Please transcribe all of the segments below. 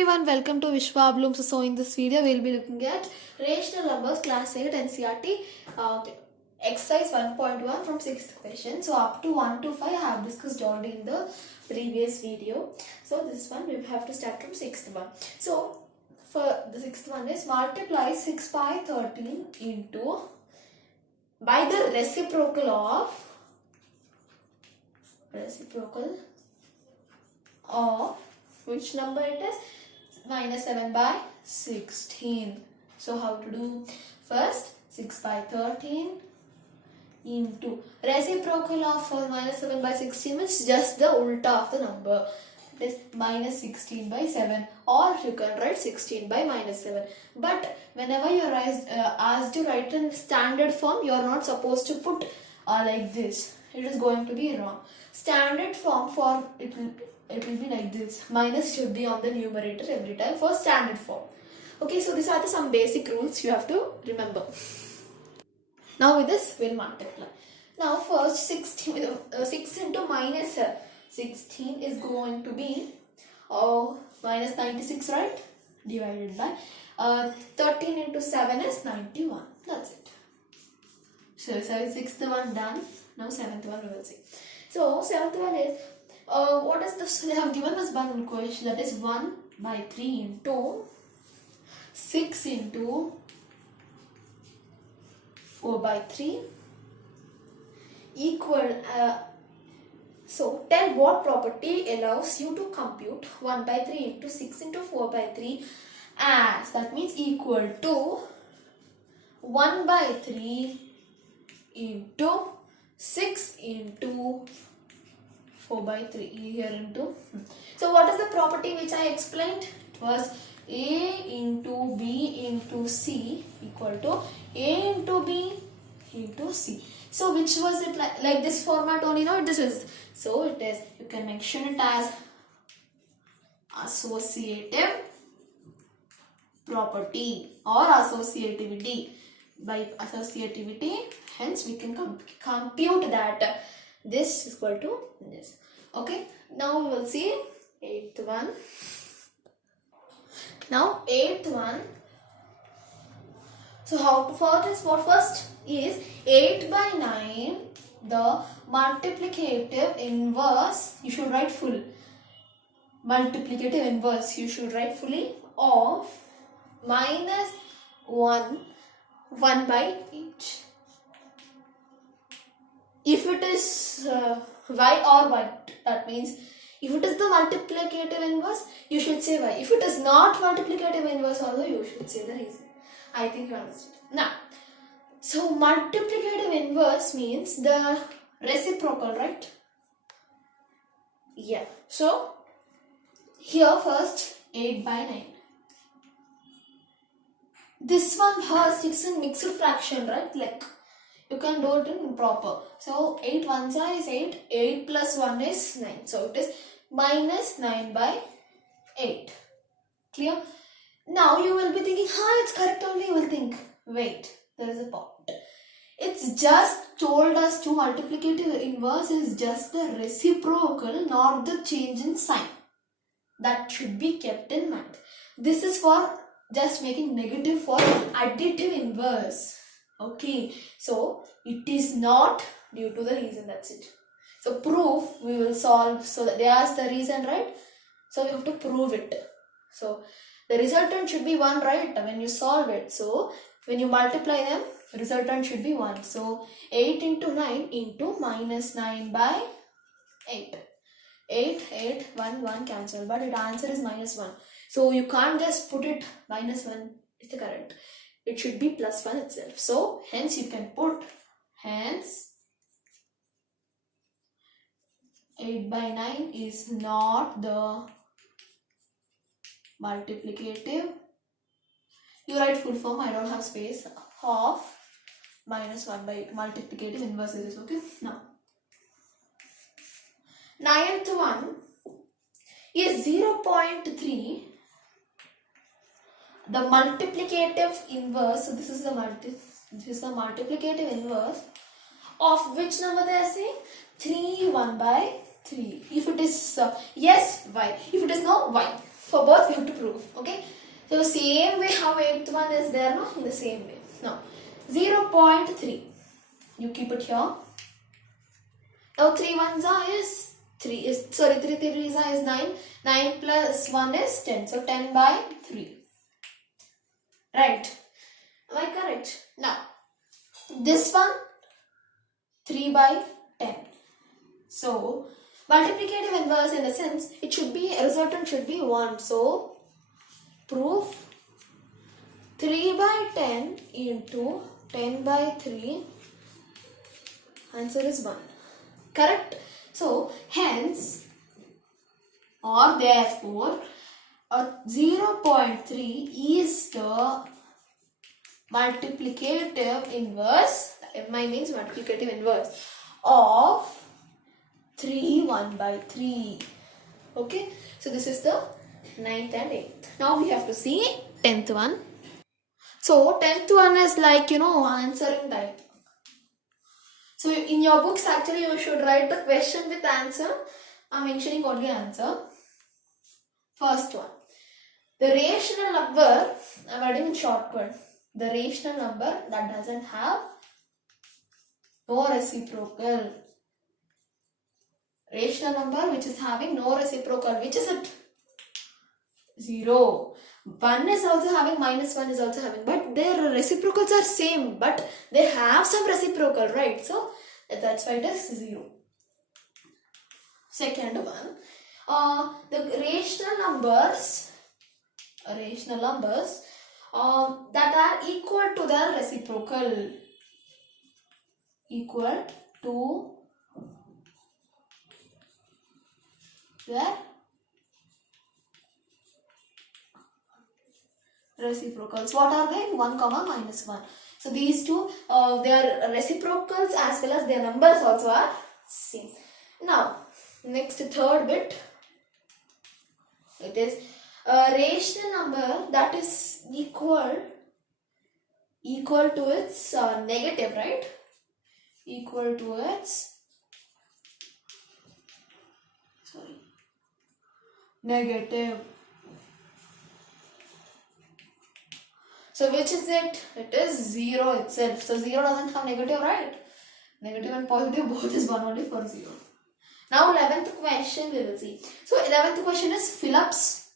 everyone, welcome to Vishwablooms. So in this video we will be looking at rational numbers class 8 NCERT exercise 1.1 from 6th question. So up to 1 to 5 I have discussed already in the previous video. So this one we have to start from 6th one. So for the 6th one is multiply 6 by 13 into by the reciprocal of which number it is? Minus 7 by 16. So how to do? First 6 by 13 into reciprocal of minus 7 by 16 means just the ulta of the number. It is minus 16 by 7, or you can write 16 by minus 7. But whenever you are asked to write in standard form, you are not supposed to put like this. It is going to be wrong. Standard form for it will be like this. Minus should be on the numerator every time for standard form. Okay, so these are some basic rules you have to remember. Now with this we'll multiply. Now first 6 into minus 16 is going to be minus 96, right? Divided by 13 into 7 is 91. That's it. So 6th one done. Now 7th one we will see. So 7th one is what is this? They have given us one equation, that is 1 by 3 into 6 into 4 by 3 equal. So tell what property allows you to compute 1 by 3 into 6 into 4 by 3 as, that means equal to 1 by 3 into 6 into 4 by 3 here into. So what is the property which I explained? It was A into B into C equal to A into B into C. So which was it, like this format only? No, this is. So it is, you can mention it as associative property or associativity. By associativity, hence we can compute that this is equal to this. Okay, now we will see 8th one. Now 8th one. So how to for this? What first is 8 by 9. The multiplicative inverse, you should write full. Multiplicative inverse, you should write fully, of minus 1 by 8. If it is y or what, that means if it is the multiplicative inverse, you should say y. If it is not multiplicative inverse also, you should say the reason. I think you understood. Now, so multiplicative inverse means the reciprocal, right? Yeah. So here first 8 by 9. This one first, it's in mixed fraction, right? Like you can do it in proper. So 8 ones are is 8. 8 plus 1 is 9. So it is minus 9 by 8. Clear? Now you will be thinking, it's correct only. You will think, wait, there is a point. It's just told us to multiplicative inverse is just the reciprocal, not the change in sign. That should be kept in mind. This is for just making negative for additive inverse. Okay, so it is not due to the reason, that's it. So proof we will solve. So they ask the reason, right? So we have to prove it. So the resultant should be 1, right? When you solve it. So when you multiply them, resultant should be 1. So 8 into 9 into minus 9 by 8. 8, 1 cancel. But the answer is minus 1. So you can't just put it minus 1 is the correct. It should be plus 1 itself. So hence you can put, hence 8 by 9 is not the multiplicative. You write full form, I don't have space, of minus 1 by 8. Multiplicative inverse is, okay? Now 9th one is 0.3. The multiplicative inverse, so this is the multiplicative inverse of which number they are saying? 3, 1 by 3. If it is yes, y. If it is no, y. For both we have to prove. the same way how 8th one is there, no? In the same way. Now 0.3. You keep it here. Now 3 ones is 3 is 3 threes is 9. 9 plus 1 is 10. So 10 by 3. Right. Am I correct? Now this one 3 by 10. So multiplicative inverse, in the sense it should be, resultant should be 1. So proof 3 by 10 into 10 by 3, answer is 1. Correct? So hence or therefore 0.3 is the multiplicative inverse, MI means multiplicative inverse, of 3 1 by 3. Okay, so this is the 9th and 8th. Now we have to see 10th one. So 10th one is like, answering type. So in your books actually you should write the question with answer. I'm mentioning only answer. First one. The rational number, I'm writing in shortcut. The rational number that doesn't have no reciprocal. Rational number which is having no reciprocal. Which is it? 0. 1 is also having, minus 1 is also having, but their reciprocals are same, but they have some reciprocal, right? So that's why it is 0. Second one, the rational numbers that are equal to their reciprocal, equal to their reciprocals. What are they? 1 comma minus 1. So these two, their reciprocals as well as their numbers also are same. Now next, third bit, it is a rational number that is equal to its negative, right? Equal to its negative. So which is it? It is 0 itself. So 0 doesn't have negative, right? Negative and positive both is 1 only for 0. Now 11th question we will see. So 11th question is fill-ups.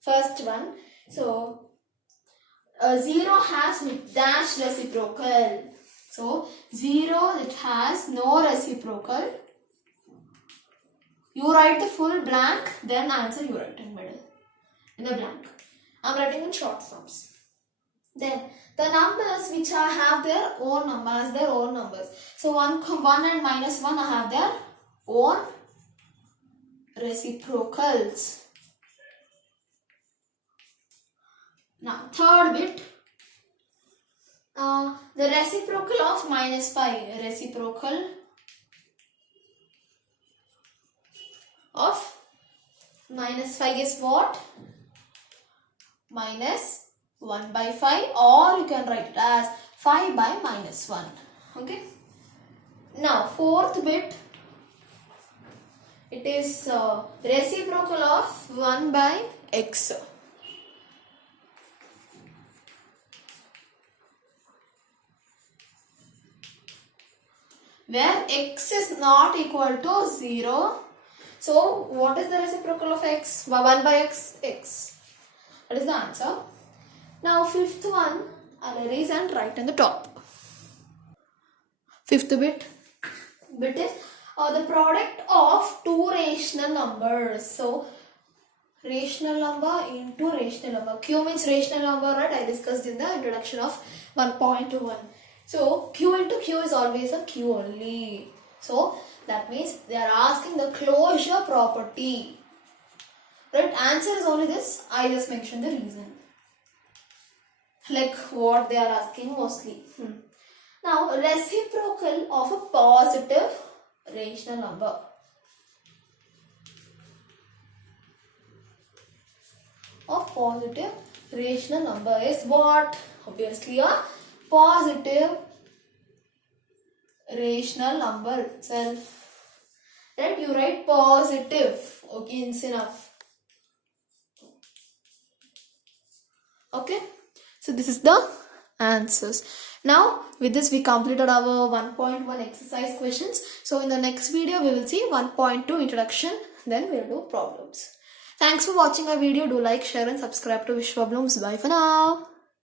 First one. So 0 has dash reciprocal. So 0, it has no reciprocal. You write the full blank, then answer you write in middle. In the blank. I am writing in short forms. Then the numbers which have their own numbers. So 1 and minus 1 have their own reciprocals. Now third bit, the reciprocal of minus 5. Reciprocal of minus 5 is what? Minus 1 by 5, or you can write it as 5 by minus 1. Okay. Now fourth bit, it is reciprocal of 1 by x. Where x is not equal to 0. So what is the reciprocal of x? 1 by x, x. That is the answer. Now fifth one, I'll erase and write on the top. Fifth bit is the product of two rational numbers. So rational number into rational number. Q means rational number, right? I discussed in the introduction of 1.1. So Q into Q is always a Q only. So that means they are asking the closure property. Right? Answer is only this. I just mentioned the reason. Like what they are asking mostly. Now reciprocal of a positive rational number. Of positive rational number is what? Obviously a positive rational number itself. Right? You write positive. Okay, it's enough. Okay, so this is the answers. Now with this we completed our 1.1 exercise questions. So in the next video we will see 1.2 introduction, then we'll do problems. Thanks for watching our video. Do like, share and subscribe to Vishwablooms. Bye for now.